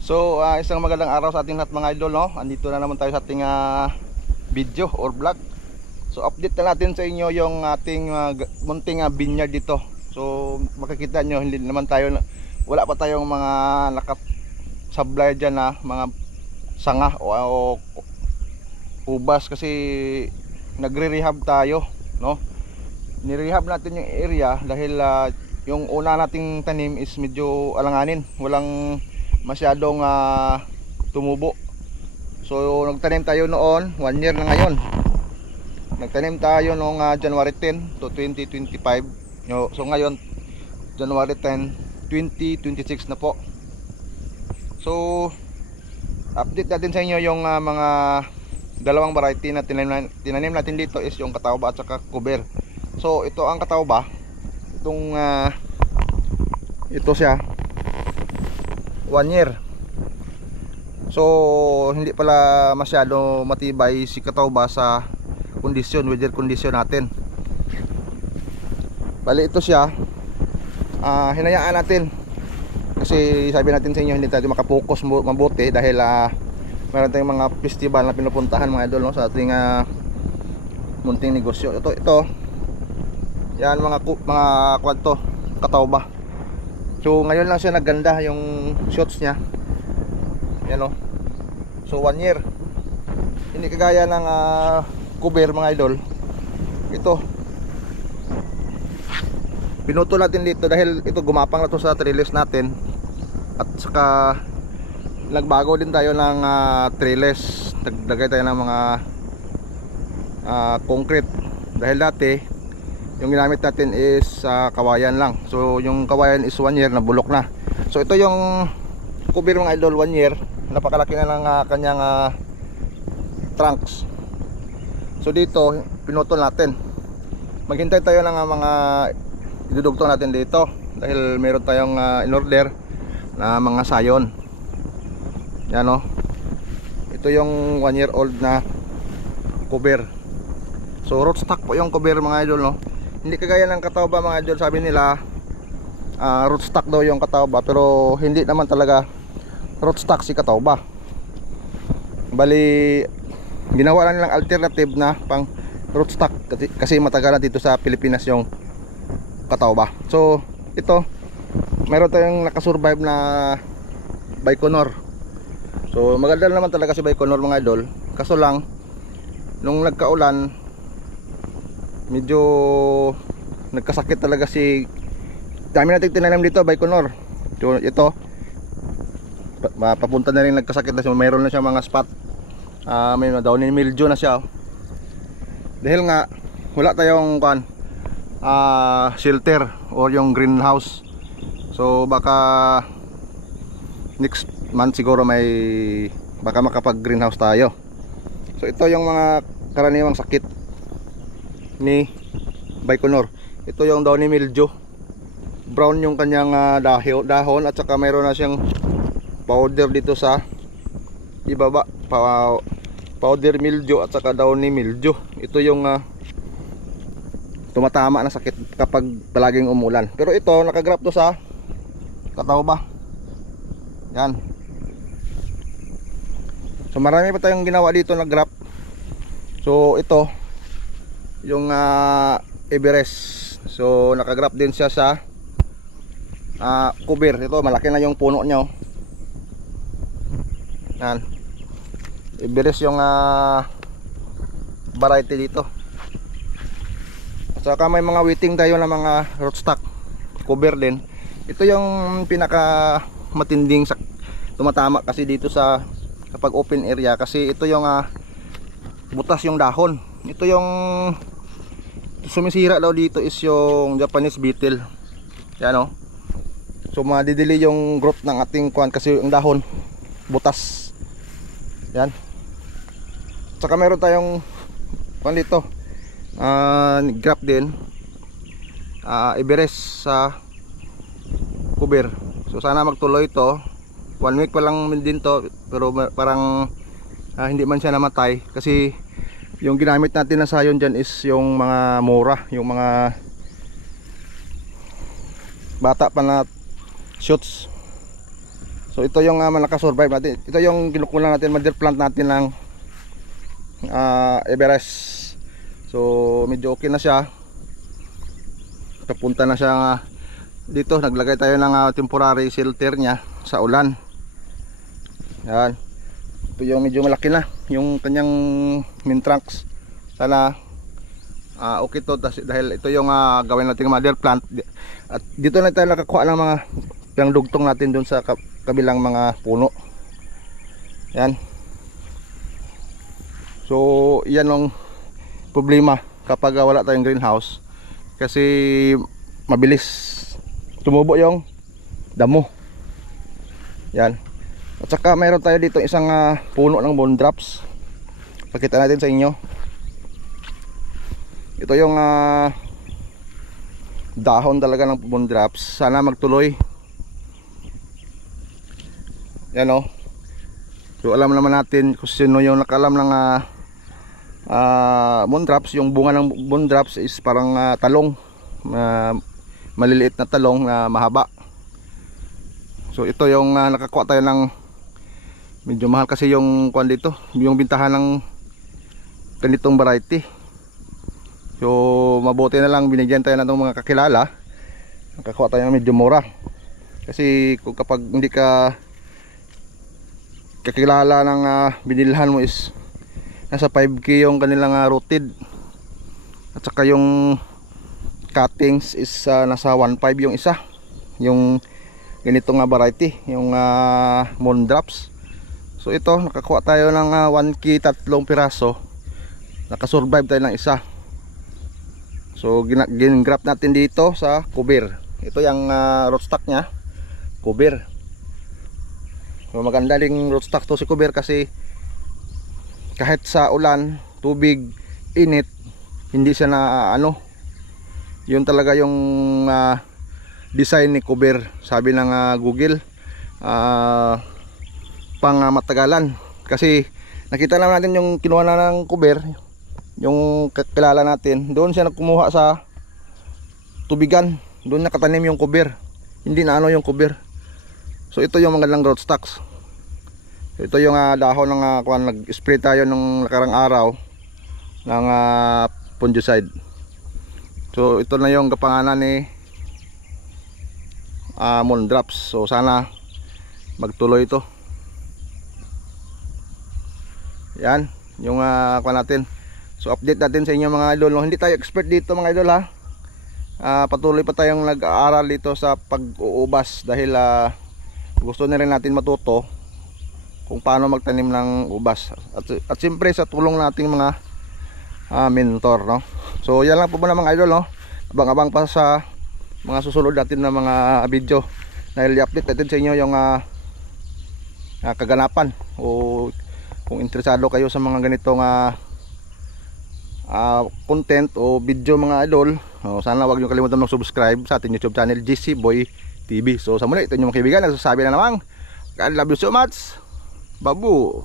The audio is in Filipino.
So isang magandang araw sa ating lahat mga idol, no? Andito na naman tayo sa ating video or vlog. So update na natin sa inyo yung ating munting vineyard dito. So makikita nyo, hindi naman tayo, wala pa tayong mga nakasablay dyan na mga sanga o ubas kasi nagre-rehab tayo, no? Nirehab natin yung area dahil yung una nating tanim is medyo alanganin, walang masyadong tumubo. So nagtanim tayo noon, 1 year na ngayon. Nagtanim tayo noong January 10 to 2025. So ngayon January 10, 2026 na po. So update natin sa inyo yung mga dalawang variety na tinanim natin dito is yung katawba at saka cover. So ito ang katawba, itong ito siya 1 year. So hindi pala masyado matibay si katawba sa kondisyon, weather condition natin. Bali ito siya, hinayaan natin kasi sabi natin sa inyo hindi tayo makapokus mabuti dahil meron tayong mga festival na pinupuntahan mga idol, no, sa ating munting negosyo. Ito yan mga kwadto katawba. So ngayon lang siya nagganda yung shots niya. Yan o. So 1 year. Hindi kagaya ng cover mga idol. Ito pinutol natin dito dahil ito gumapang na to sa trellis natin. At saka nagbago din tayo ng trellis. Naglagay tayo ng mga concrete. Dahil dati yung ginamit natin is kawayan lang. So yung kawayan is 1 year na bulok na. So ito yung cover mga idol, 1 year. Napakalaki na ng kanyang trunks. So dito pinutol natin. Maghintay tayo ng mga idudugtong natin dito dahil meron tayong in-order na mga sayon. Yan o. Ito yung 1 year old na cover. So rootstock po yung cover mga idol, no. Hindi kagaya ng katawba mga idol, sabi nila rootstock daw yung katawba, pero hindi naman talaga rootstock si katawba. Bali ginawa lang nilang alternative na pang rootstock kasi matagal na dito sa Pilipinas yung katawba. So ito meron tayong nakasurvive na Baikonur. So maganda naman talaga si Baikonur mga idol, kaso lang nung nagkaulan medyo nagkasakit talaga si dami nating tinanim dito Baikonur. So ito papunta na rin nagkasakit na siya, mayroon na siya mga spot, may downy mildew na siya. Dahil nga wala tayong shelter or yung greenhouse. So baka next month siguro baka makapag greenhouse tayo. So ito yung mga karaniwang sakit ni Baikonur. Ito yung downy mildew, brown yung kanyang dahon at saka mayroon na siyang powder dito sa ibaba, powder mildew at saka downy mildew. Ito yung tumatama na sakit kapag palaging umulan. Pero ito nakagrap to sa katawba. Yan. So marami pa tayong ginawa dito na grap. So ito yung Everest. So nakagrap din siya sa cover. Ito malaki na yung puno niya, oh. Yan. Everest yung variety dito. Saka may mga waiting tayo na mga rootstock cover din. Ito yung pinaka matinding tumatama kasi dito sa kapag open area, kasi ito yung butas yung dahon. Ito yung sumisira daw dito is yung Japanese beetle. Yan o. So madidili yung growth ng ating kuan kasi yung dahon butas. Yan. Saka meron tayong kuan dito, grap din, Everest sa cover. So sana magtuloy to. 1 week pa lang din to, pero parang hindi man siya namatay kasi yung ginamit natin na sayon dyan is yung mga mura, yung mga bata pa na shoots. So So ito yung nakasurvive natin. Ito yung kinukulang natin, mother plant natin ng Everest. So medyo okay na siya. Papunta na siya dito. Naglagay tayo ng temporary shelter niya sa ulan. Yan. Ito yung medyo malaki na yung kanyang main trunks. Sana okay to dahil ito yung gawin natin mother plant. At dito na tayo nakakuha ng mga yung dugtong natin dun sa kabilang mga puno. Yan. So yan ang problema kapag wala tayong greenhouse, kasi mabilis tumubo yung damo. Yan. At saka mayroon tayo dito isang puno ng bone drops. Pakita natin sa inyo. Ito yung dahon talaga ng bone drops. Sana magtuloy. Yan o. So alam naman natin kung sino yung nakalam ng bone drops. Yung bunga ng bone drops is parang talong, maliliit na talong na mahaba. So ito yung nakakuha tayo ng medyo mahal kasi yung kuan dito, yung bintahan ng ganitong variety. So mabuti na lang binigyan tayo ng mga kakilala, nakakuha tayo ng medyo mura. Kasi kung kapag hindi ka kakilala ng binilhan mo is nasa 5K yung kanilang rooted, at saka yung cuttings is nasa 1.5 yung isa, yung ganitong variety, yung moon drops. So ito nakakuha tayo ng 1K 3 piraso, nakasurvive tayo ng isa. So gin-graft natin dito sa cover. Ito yung rootstock nya, cover. So maganda ding rootstock to si cover kasi kahit sa ulan, tubig, init, hindi siya na yun talaga yung design ni cover, sabi ng Google, pang matagalan. Kasi nakita naman natin yung kinuha na ng cover, yung kakilala natin, doon siya nagkumuha sa tubigan, doon nakatanim yung cover, hindi na yung cover. So ito yung magandang rootstocks. Ito yung dahon ng nag-spray tayo nung nakarang araw ng fungicide. So ito na yung kapanganan ni moon drops. So sana magtuloy ito. Yan yung natin. So update natin sa inyo mga idol. No, hindi tayo expert dito mga idol ha. Patuloy pa tayong nag-aaral dito sa pag-uubas dahil gusto na rin natin matuto kung paano magtanim ng ubas. At siyempre sa tulong nating mga mentor, no. So yan lang po muna mga idol, no. Abang-abang pa sa mga susunod natin na mga video dahil i-update natin sa inyo yung kaganapan, o kung interesado kayo sa mga ganitong content o video mga idol, sana wag niyo kalimutan mag-subscribe sa ating YouTube channel GC Boy TV. So sa muli, ito yung mga kaibigan, nagsasabi na namang God love you so much. Babu.